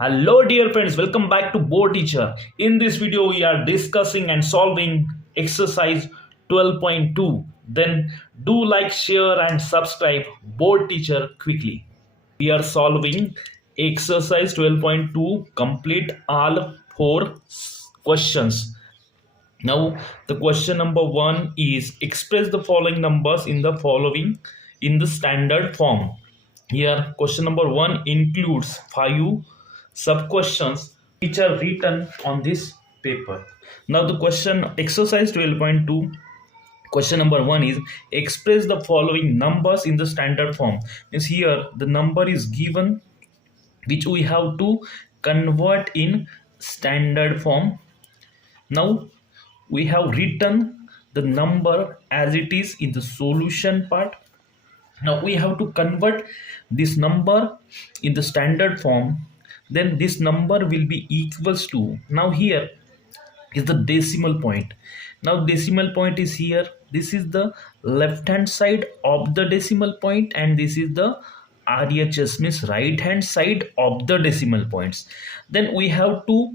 Hello dear friends, welcome back to Board Teacher. In this video we are discussing and solving exercise 12.2. Then do like, share and subscribe Board Teacher quickly. We are solving exercise 12.2, complete all four questions. Now the question number 1 is express the following numbers in the standard form. Here question number 1 includes 5 sub questions which are written on this paper. Now the question exercise 12.2 question number 1 is express the following numbers in the standard form. Means here the number is given which we have to convert in standard form. Now we have written the number as it is in the solution part. Now we have to convert this number in the standard form. Then this number will be equals to, now here is the decimal point. Now decimal point is here. This is the left hand side of the decimal point and this is the RHS, means right hand side of the decimal points. Then we have to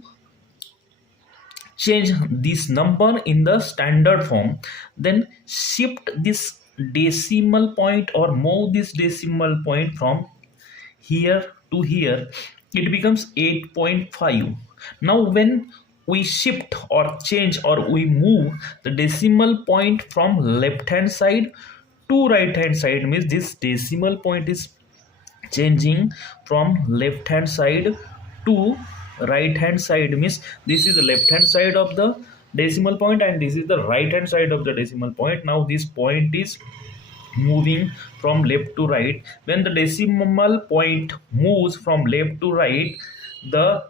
change this number in the standard form, then shift this decimal point or move this decimal point from here to here. It becomes 8.5. Now when we shift or change or we move the decimal point from left hand side to right hand side, means this decimal point is changing from left hand side to right hand side, means this is the left hand side of the decimal point and this is the right hand side of the decimal point. Now this point is moving from left to right. When the decimal point moves from left to right, the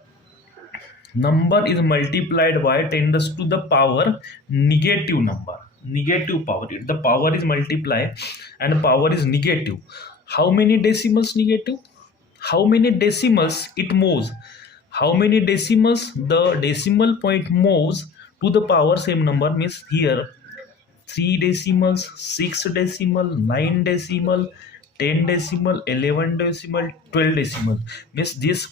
number is multiplied by 10 raised to the power negative number, negative power. The power is multiplied and the power is negative. How many decimals negative? How many decimals it moves? How many decimals the decimal point moves to the power same number, means here 3 decimals, 6 decimal, 9 decimal, 10 decimal, 11 decimal, 12 decimal, means this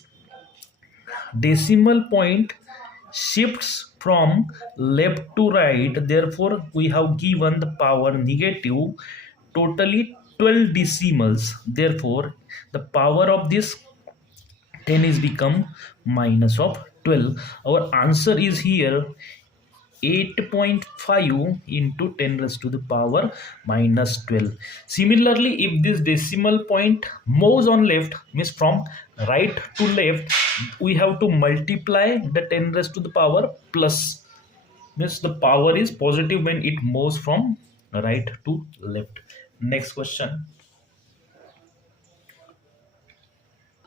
decimal point shifts from left to right. Therefore we have given the power negative, totally 12 decimals. Therefore the power of this 10 is become minus of 12. Our answer is here 8.5 into 10 raised to the power minus 12. Similarly, if this decimal point moves on left, means from right to left, we have to multiply the 10 raised to the power plus, means the power is positive when it moves from right to left. Next question.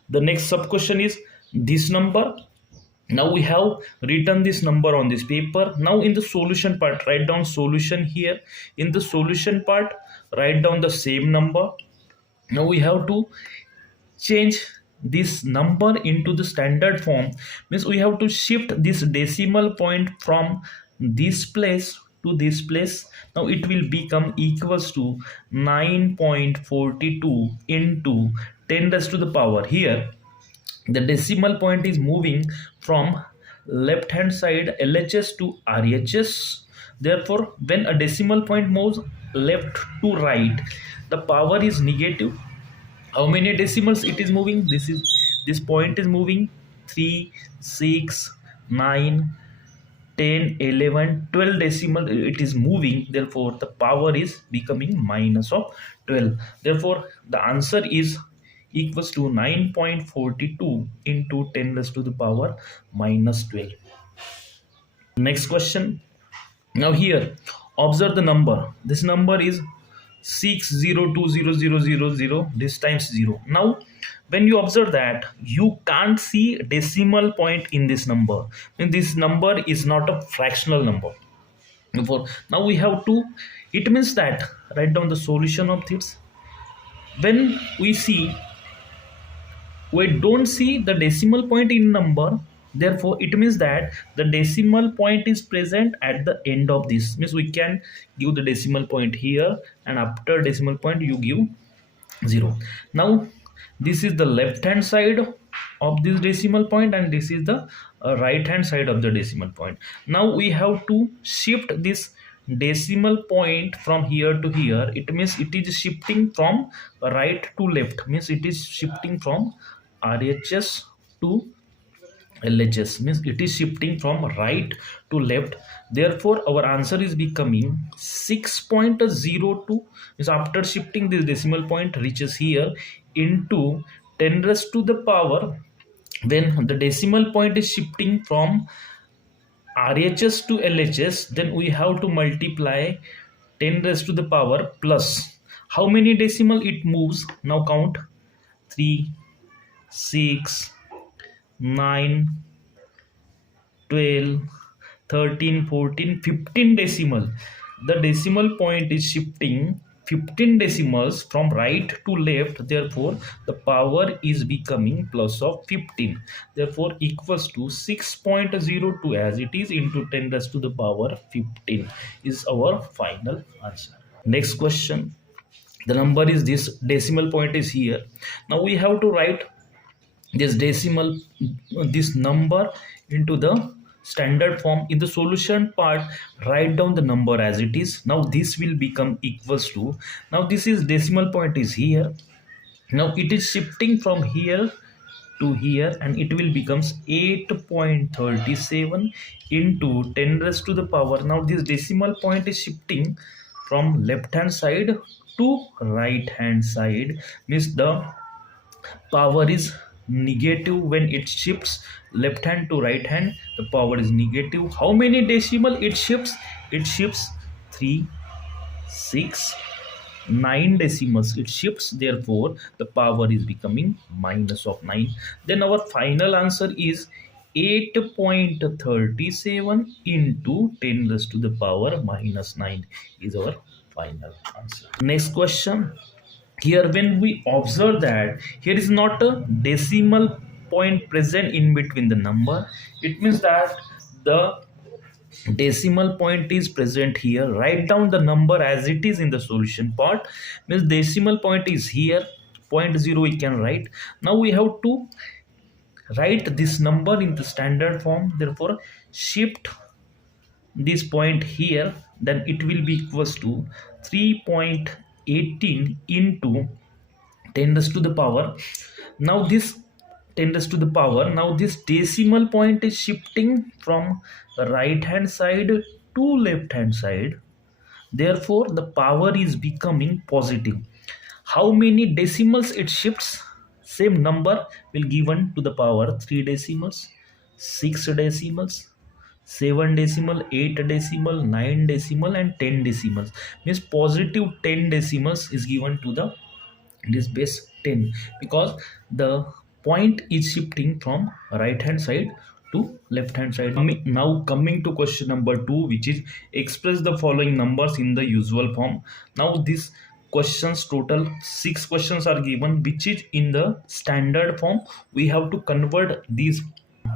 The next sub question is this number. Now we have written this number on this paper. Now in the solution part, write down solution here. In the solution part, write down the same number. Now we have to change this number into the standard form, means we have to shift this decimal point from this place to this place. Now it will become equals to 9.42 into 10 raised to the power. Here the decimal point is moving from left hand side LHS to RHS. Therefore when a decimal point moves left to right, the power is negative. How many decimals it is moving? This point is moving 3, 6, 9, 10, 11, 12 decimal it is moving. Therefore the power is becoming minus of 12. Therefore the answer is equals to 9.42 into 10 raised to the power minus 12. Next question. Now here observe the number. This number is 60200000, this times 0. Now when you observe that, you can't see decimal point in this number, and this number is not a fractional number. Therefore now we have to, it means that write down the solution of this. When we see, we don't see the decimal point in number, therefore it means that the decimal point is present at the end of this, means we can give the decimal point here and after decimal point you give 0. Now this is the left hand side of this decimal point, and this is the right hand side of the decimal point. Now we have to shift this decimal point from here to here. It means it is shifting from right to left, means it is shifting from RHS to LHS, means it is shifting from right to left. Therefore our answer is becoming 6.02, means after shifting this decimal point reaches here, into 10 raised to the power, when the decimal point is shifting from RHS to LHS, then we have to multiply 10 raised to the power plus how many decimal it moves. Now count: 3, 6, 9, 12, 13, 14, 15 decimal. The decimal point is shifting 15 decimals from right to left, therefore the power is becoming plus of 15, therefore equals to 6.02 as it is into 10 raised to the power 15 is our final answer. Next question, the number is this, decimal point is here. Now we have to write this decimal, this number into the standard form. In the solution part, write down the number as it is. Now this will become equals to, now this is decimal point is here, now it is shifting from here to here, and it will becomes 8.37 into 10 raised to the power. Now this decimal point is shifting from left hand side to right hand side, means the power is negative. When it shifts left hand to right hand, the power is negative. How many decimal it shifts? It shifts 3, 6, 9 decimals it shifts, therefore the power is becoming minus of 9. Then our final answer is 8.37 into 10 raised to the power minus 9 is our final answer. Next question, here when we observe that here is not a decimal point present in between the number, it means that the decimal point is present here. Write down the number as it is in the solution part, means decimal point is here, 0.0 we can write. Now we have to write this number in the standard form, therefore shift this point here, then it will be equals to 3.18 into 10 raised to the power. Now this 10 raised to the power, now this decimal point is shifting from right hand side to left hand side, therefore the power is becoming positive. How many decimals it shifts? Same number will given to the power 3 decimals, 6 decimals, 7 decimal, 8 decimal, 9 decimal and 10 decimals, means positive 10 decimals is given to the this base 10, because the point is shifting from right hand side to left hand side. Now coming to question number 2, which is express the following numbers in the usual form. Now this questions, total 6 questions are given, which is in the standard form. We have to convert these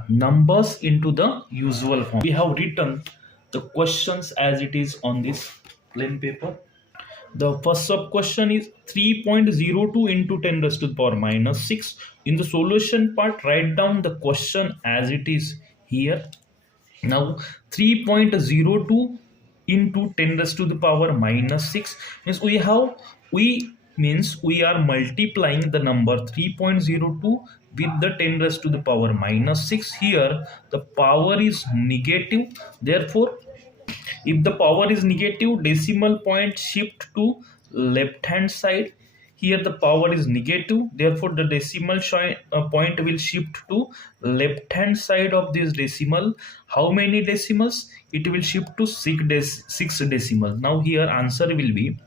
numbers into the usual form. We have written the questions as it is on this plain paper. The first sub question is 3.02 into 10 raised to the power minus 6. In the solution part, write down the question as it is here. Now 3.02 into 10 raised to the power minus 6 means we are multiplying the number 3.02 with the 10 raised to the power minus 6. Here the power is negative, therefore if the power is negative, decimal point shift to left hand side. Here the power is negative, therefore the decimal point will shift to left hand side of this decimal. How many decimals? It will shift to 6 decimal. Now here answer will be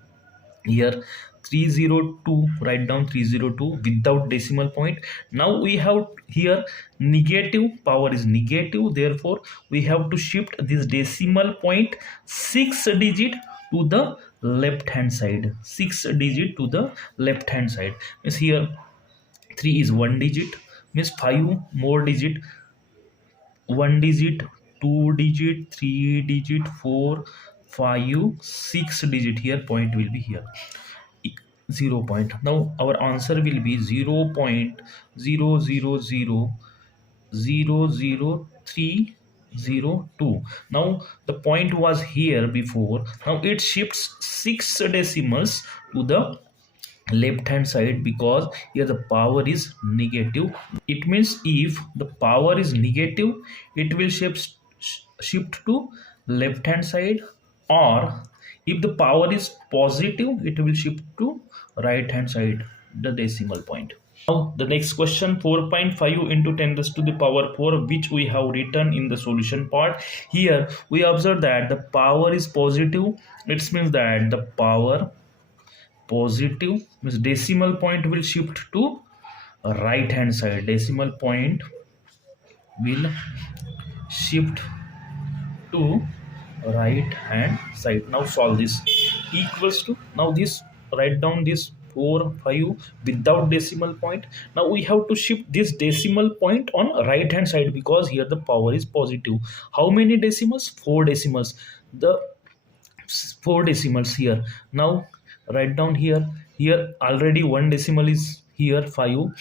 here 302, write down 302 without decimal point. Now we have here negative, power is negative, therefore we have to shift this decimal point 6 digit to the left hand side, 6 digit to the left hand side, means here 3 is 1 digit, means 5 more digit, 1 digit, 2 digit, 3 digit, 4, 5, 6 digit. Here point will be here. 0 point. Now our answer will be 0.000000302. Now the point was here before. Now it shifts 6 decimals to the left hand side because here the power is negative. It means if the power is negative, it will shift to left hand side, or if the power is positive, it will shift to right hand side, the decimal point. Now the next question, 4.5 into 10 raised to the power 4, which we have written in the solution part. Here we observe that the power is positive. It means that the power positive means decimal point will shift to right hand side. Decimal point will shift to right hand side. Now solve this. Equals to, now this, write down this 4 5 without decimal point. Now we have to shift this decimal point on right hand side because here the power is positive. How many decimals? 4 decimals. The 4 decimals here. Now write down here. Here already one decimal is here, 5.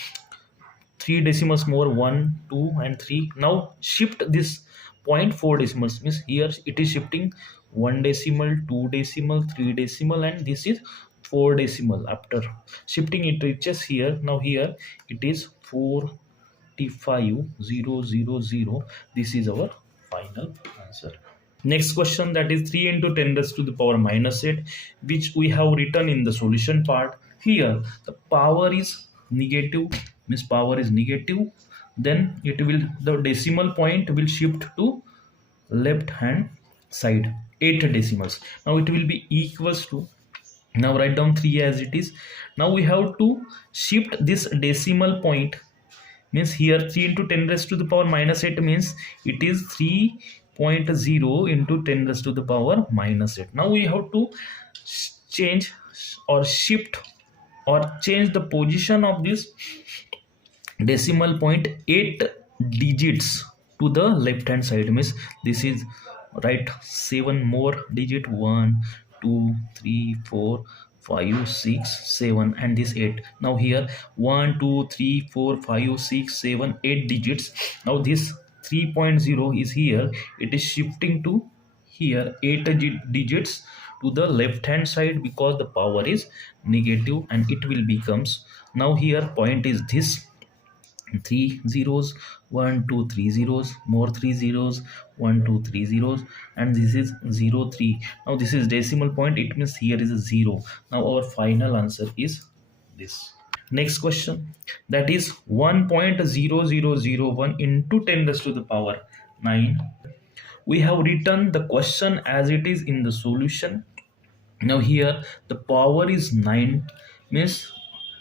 3 decimals more, 1 2 and 3. Now shift this point 4 decimals, means here it is shifting 1 decimal, 2 decimal, 3 decimal, and this is 4 decimal. After shifting it reaches here. Now here it is 45000. This is our final answer. Next question, that is 3 into 10 raised to the power minus 8, which we have written in the solution part. Here the power is negative, means power is negative, then it will, the decimal point will shift to left hand side, 8 decimals. Now it will be equals to, now write down 3 as it is. Now we have to shift this decimal point, means here 3 into 10 raised to the power minus 8 means it is 3.0 into 10 raised to the power minus 8. Now we have to change or shift or change the position of this decimal point 8 digits to the left hand side, means this is, write 7 more digit, 1 2 3 4 5 6 7, and this 8. Now here 1 2 3 4 5 6 7 8 digits. Now this 3.0 is here, it is shifting to here 8 digits to the left hand side because the power is negative, and it will becomes, now here point is this 3 zeros, 1 2 3 zeros, more 3 zeros, 1 2 3 zeros, and this is 0 3. Now this is decimal point, it means here is a 0. Now our final answer is this. Next question, that is 1.0001 into 10 raised to the power 9. We have written the question as it is in the solution. Now here the power is 9, means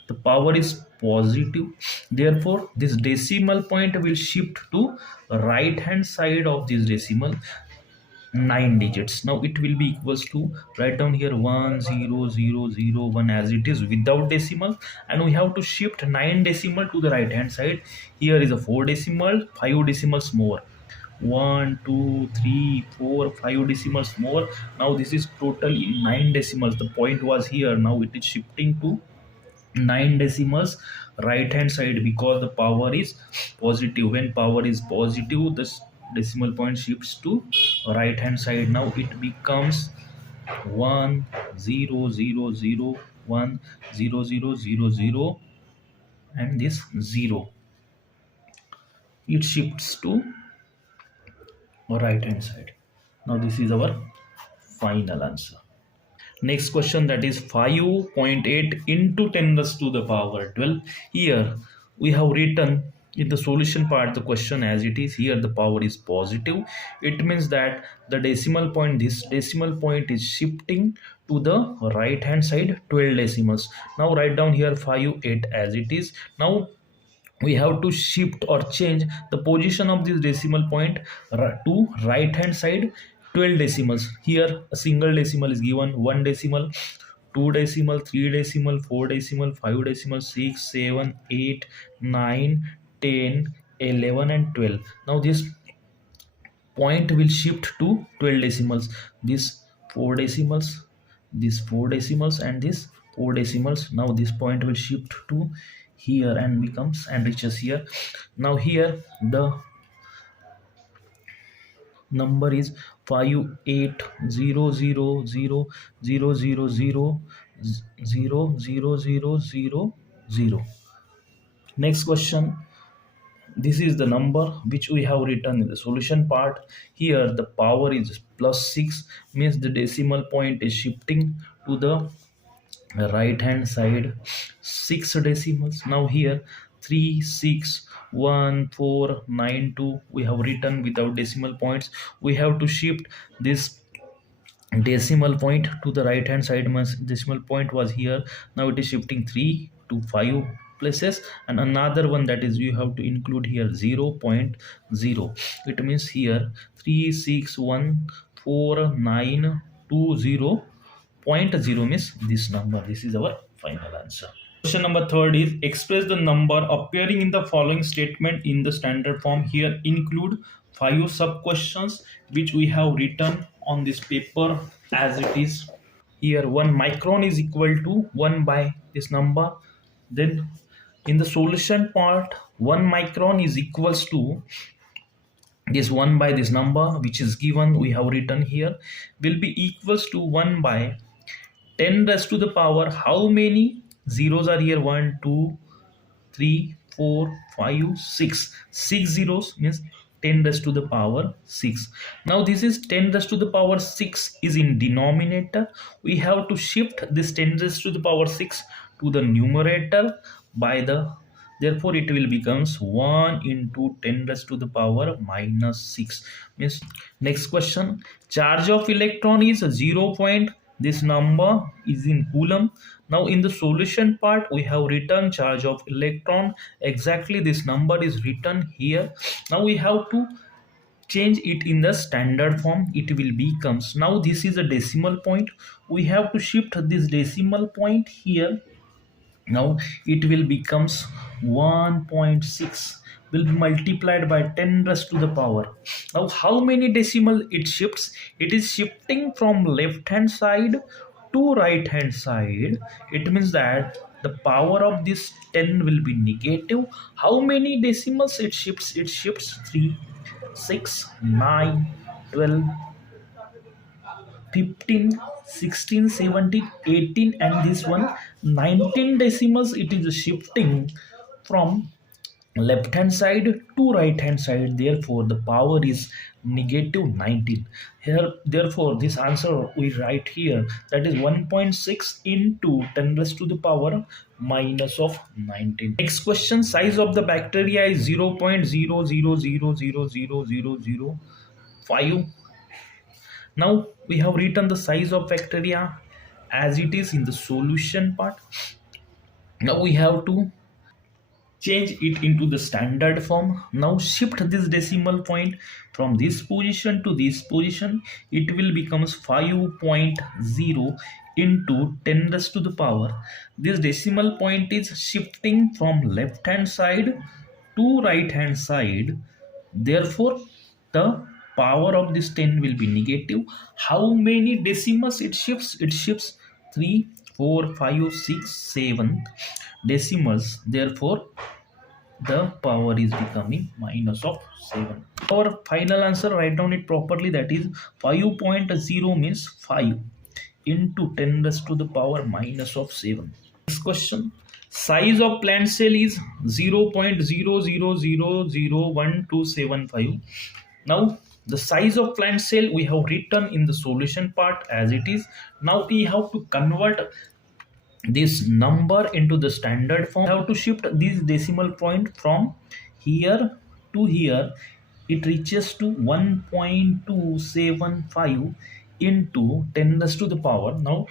the power is positive, therefore this decimal point will shift to right hand side of this decimal, 9 digits. Now it will be equals to, write down here 10001 as it is without decimal, and we have to shift 9 decimal to the right hand side. Here is a 4 decimal, 5 decimals more, 1 2 3 4 5 decimals more. Now this is total in 9 decimals. The point was here, now it is shifting to 9 decimals right hand side because the power is positive. When power is positive, this decimal point shifts to right hand side. Now it becomes 100010000, and this 0, it shifts to right hand side. Now this is our final answer. Next question, that is 5.8 into 10 raised to the power 12. Here we have written in the solution part the question as it is. Here the power is positive, it means that the decimal point, this decimal point is shifting to the right hand side 12 decimals. Now write down here 5 8 as it is. Now we have to shift or change the position of this decimal point to right hand side 12 decimals. Here a single decimal is given, 1 decimal, 2 decimal, 3 decimal, 4 decimal, 5 decimal, 6 7 8 9 10 11 and 12. Now this point will shift to 12 decimals, this 4 decimals, this 4 decimals, and this 4 decimals. Now this point will shift to here and becomes and reaches here. Now here the number is 580000000000. Next question, this is the number which we have written in the solution part. Here the power is plus 6, means the decimal point is shifting to the right hand side 6 decimals. Now here 361492 we have written without decimal points. We have to shift this decimal point to the right hand side. Means decimal point was here, now it is shifting 3 to 5 places, and another one, that is you have to include here 0.0. It means here 36144920.0 means this number. This is our final answer. Question number third is express the number appearing in the following statement in the standard form. Here include 5 sub questions which we have written on this paper as it is. Here 1 micron is equal to 1 by this number. Then in the solution part 1 micron is equals to this 1 by this number which is given, we have written here, will be equals to 1 by 10 raised to the power, how many zeros are here? 1 2 3 4 5 6. 6 zeros means 10 raised to the power 6. Now this is 10 raised to the power 6 is in denominator. We have to shift this 10 raised to the power 6 to the numerator by the, therefore it will becomes 1 into 10 raised to the power minus 6. Means next question, charge of electron is 0. This number is in coulomb. Now in the solution part we have written charge of electron, exactly this number is written here. Now we have to change it in the standard form. It will becomes, now this is a decimal point, we have to shift this decimal point here. Now it will becomes 1.6 will be multiplied by 10 raised to the power. Now how many decimal it shifts? It is shifting from left hand side to right hand side. It means that the power of this 10 will be negative. How many decimals it shifts? It shifts 3 6 9 12 15 16 17 18 and this one 19 decimals. It is shifting from left hand side to right hand side, therefore the power is negative 19 here. Therefore this answer we write here, that is 1.6 into 10 raised to the power minus of 19. Next question, size of the bacteria is 0.000000005. Now we have written the size of bacteria as it is in the solution part. Now we have to change it into the standard form. Now shift this decimal point from this position to this position. It will becomes 5.0 into 10 raised to the power. This decimal point is shifting from left hand side to right hand side, therefore the power of this 10 will be negative. How many decimals it shifts? It shifts 3 4 5 6 7 decimals, therefore the power is becoming minus of 7. Our final answer, write down it properly, that is 5.0 means 5 into 10 raised to the power minus of 7. Next question, size of plant cell is 0.00001275. Now the size of plant cell we have written in the solution part as it is. Now we have to convert this number into the standard form. We have to shift this decimal point from here to here. It reaches to 1.275 into 10 raised to the power. Now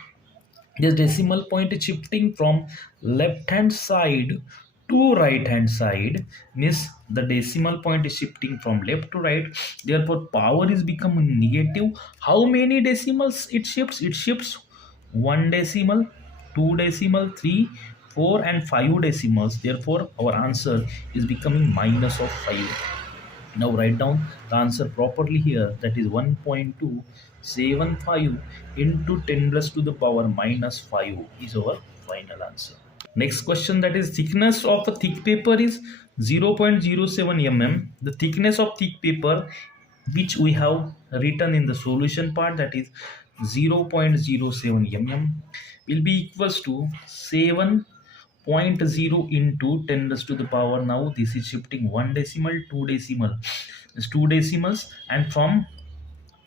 this decimal point is shifting from left hand side to right hand side, means the decimal point is shifting from left to right, therefore power is becoming negative. How many decimals it shifts? It shifts 1 decimal, 2 decimal, 3 4 and 5 decimals, therefore our answer is becoming minus of 5. Now write down the answer properly here, that is 1.275 into 10 raised to the power minus 5 is our final answer. Next question, that is thickness of a thick paper is 0.07 mm. The thickness of thick paper which we have written in the solution part, that is 0.07 mm, will be equals to 7.0 into 10 raised to the power. Now this is shifting one decimal, two decimal, it's two decimals, and from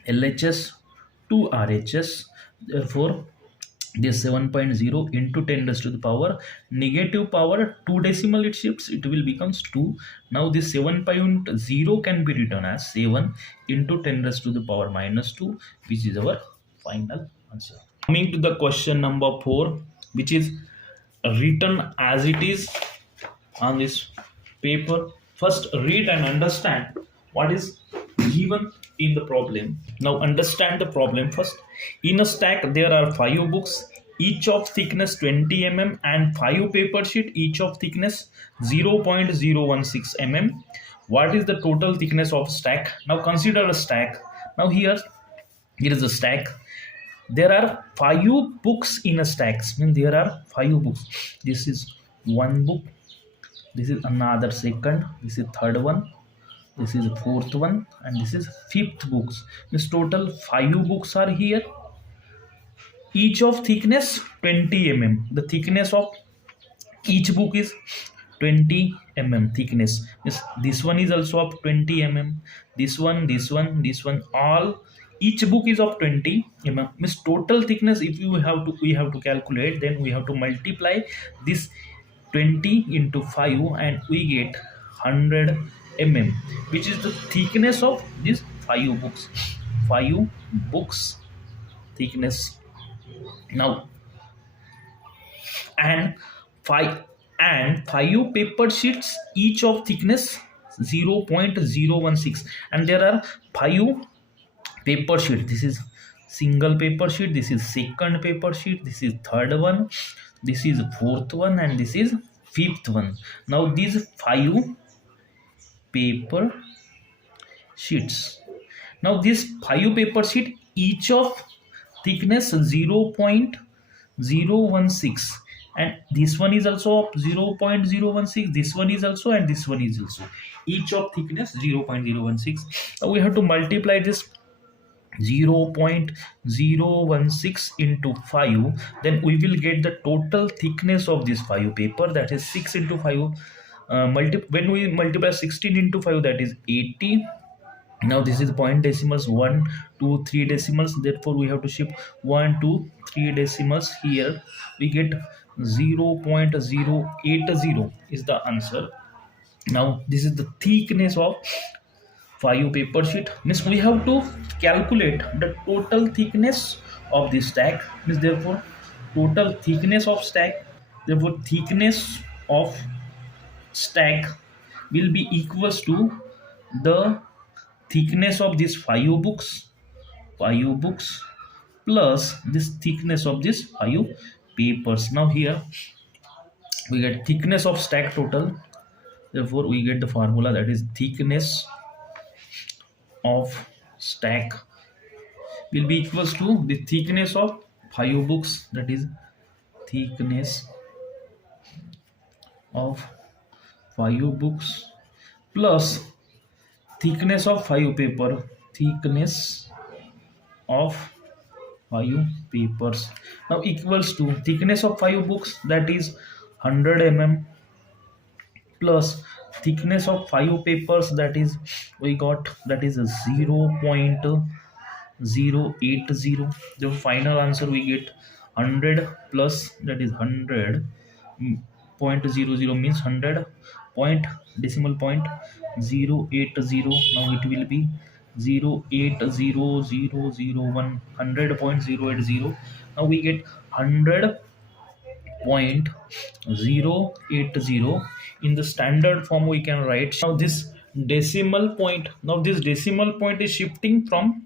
LHS to RHS. Therefore this 7.0 into 10 raised to the power negative power, two decimal it shifts, it will becomes 2. Now this 7.0 can be written as 7 into 10 raised to the power minus 2, which is our final answer. Coming to the question number 4, which is written as it is on this paper. First read and understand what is given in the problem. Now understand the problem first. In a stack there are 5 books, each of thickness 20 mm, and 5 paper sheet, each of thickness 0.016 mm. What is the total thickness of stack? Now consider a stack. Now here is a stack. There are 5 books in a stack. Means there are 5 books. This is one book, this is another second, this is third one, this is fourth one, and this is fifth books. Means total 5 books are here, each of thickness 20 mm. The thickness of each book is 20 mm thickness. Means this one is also of 20 mm, this one, all each book is of 20 mm. Means total thickness, if we have to calculate, then we have to multiply this 20 into 5 and we get 100 mm, which is the thickness of these 5 books. 5 books thickness. Now and 5 paper sheets, each of thickness 0.016, and there are 5 paper sheet. This is single paper sheet, this is second paper sheet, this is third one, this is fourth one, and this is fifth one. Now these 5 paper sheets. Now this 5 paper sheet, each of thickness 0.016, and this one is also of 0.016, this one is also, and this one is also, each of thickness 0.016. Now we have to multiply this 0.016 into 5, then we will get the total thickness of this 5 paper, that is 6 into 5. When we multiply 16 into 5, that is 80. Now this is point decimals, 1 2 3 decimals, therefore we have to shift 1 2 3 decimals here. We get 0.080 is the answer. Now this is the thickness of 5 paper sheet. Means we have to calculate the total thickness of the stack. Means therefore total thickness of stack, therefore thickness of stack will be equals to the thickness of these 5 books plus this thickness of these 5 papers. Now here we get thickness of stack total, therefore we get the formula, that is thickness of stack will be equals to the thickness of 5 books, that is thickness of 5 books plus thickness of 5 paper, thickness of 5 papers. Now equals to thickness of 5 books, that is 100 mm, plus thickness of 5 papers, that is we got, that is 0.080. The final answer we get 100 plus, that is 100 0.00 means 100 point decimal point 080. Now it will be 0.80001, 100.080. Now we get 100.080. In the standard form we can write. Now this decimal point, is shifting from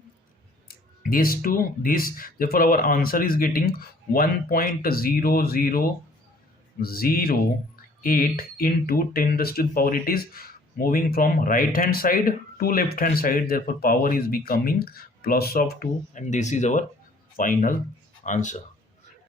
this to this, therefore our answer is getting 1.0008 into 10 raised to the power. It is moving from right hand side to left hand side, therefore power is becoming plus of 2, and this is our final answer.